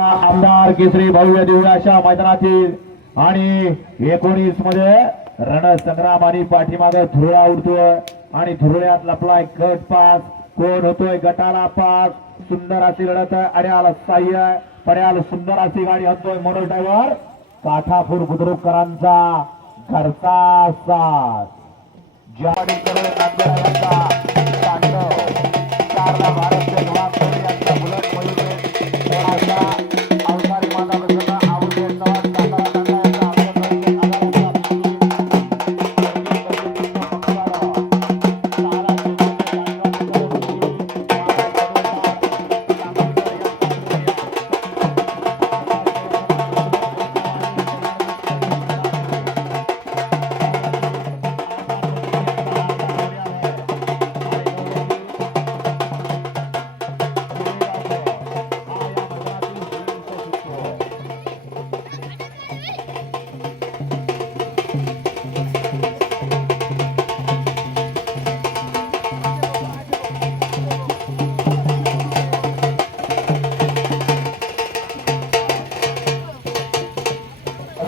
आमदार केसरी भव्य दिव्य अशा मैदानातील आणि 19 मध्ये रणसंग्राम आणि पाठीमागे धुरळा उडतोय आणि धुरळ्यात लपलाय गट पास. कोण होतोय गटाला पास? सुंदर अशी लढत आहे. अड्याल साह्य पड्याल सुंदर अशी गाडी हतोय मोटर ड्रायव्हर काठापूर बुद्रुककरांचा घरचा साथ. ज्याडी करून नांदेडचा तांडव चारला भारत सेनवागरे यांचा बुलेट मयूर थोडासा अवतारी माता प्रसन्न आवडीचा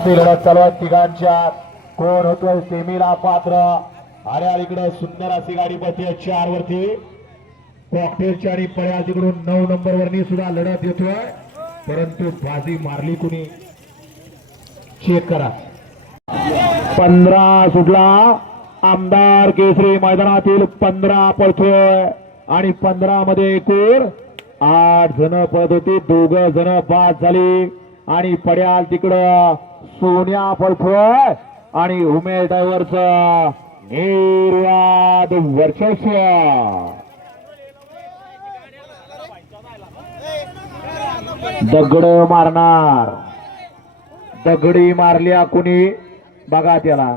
लढत चालू आहे तिघांच्या. कोण होतोय सेमीला पात्र? आणि अलीकडे सुंदर अशी गाडी पळते 4 वरती. कॉकटेलच्या आणि पड्या तिकडून 9 नंबर वरनी सुद्धा लढत येतोय, परंतु बाजी मारली कुणी चेक करा. 15 सुटला. आमदार केसरी मैदानातील 15 पळतोय आणि 15 मध्ये एकूण 8 जण पळत होती. 2 जण बाद झाली आणि पड्याल तिकडं सोन्या पळतोय आणि उमेश ड्रायव्हरचं निर्वाद वर्चस्व. दगड मारणार. दगडी मारल्या कुणी बघा त्याला.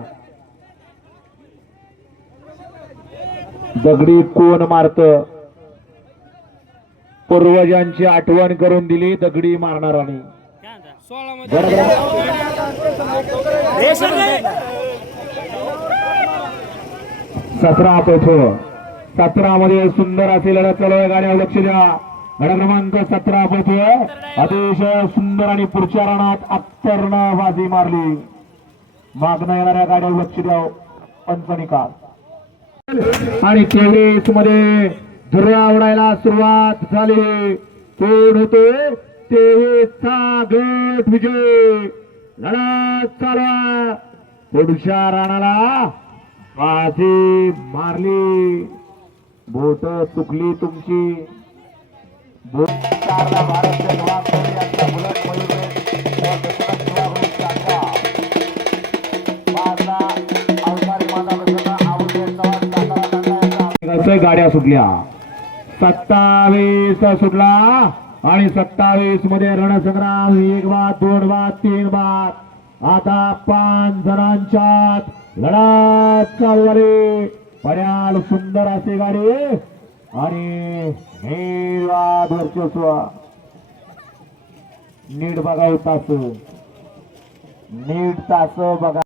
दगडी कोण मारत? पूर्वजांची आठवण करून दिली दगडी मारणारांनी. 17 पळतो. 17 मध्ये सुंदर असे लढत चालू आहे. गाड्या लक्ष द्या. गड क्रमांक 17 पळतोय. अतिशय सुंदर आणि पुढच्या रानात अत्तरनं बाजी मारली. मागणं येणाऱ्या गाड्या लक्ष द्या. पंचनिकाल आणि 23 मध्ये धुरळा उडायला सुरुवात झाली. कोण होते? 23चा गट विजय. लढत चालू. पुढच्या राणाला बाजी मारली. बोट चुकली तुमची. चारला भारत सेनवागरे यांचा बुलेट मयूर गाड्या सुटल्या. 27 सुटला आणि 27 मध्ये रणसंग्राम 1 बाद 2 बाद 3 बाद. आता 5 जणांच्यात लढत चालू झाली. पड्याल सुंदर असे गाडी आणि निर्वाद वर्चस्व. नीट बघा तास. नीट तास बघा.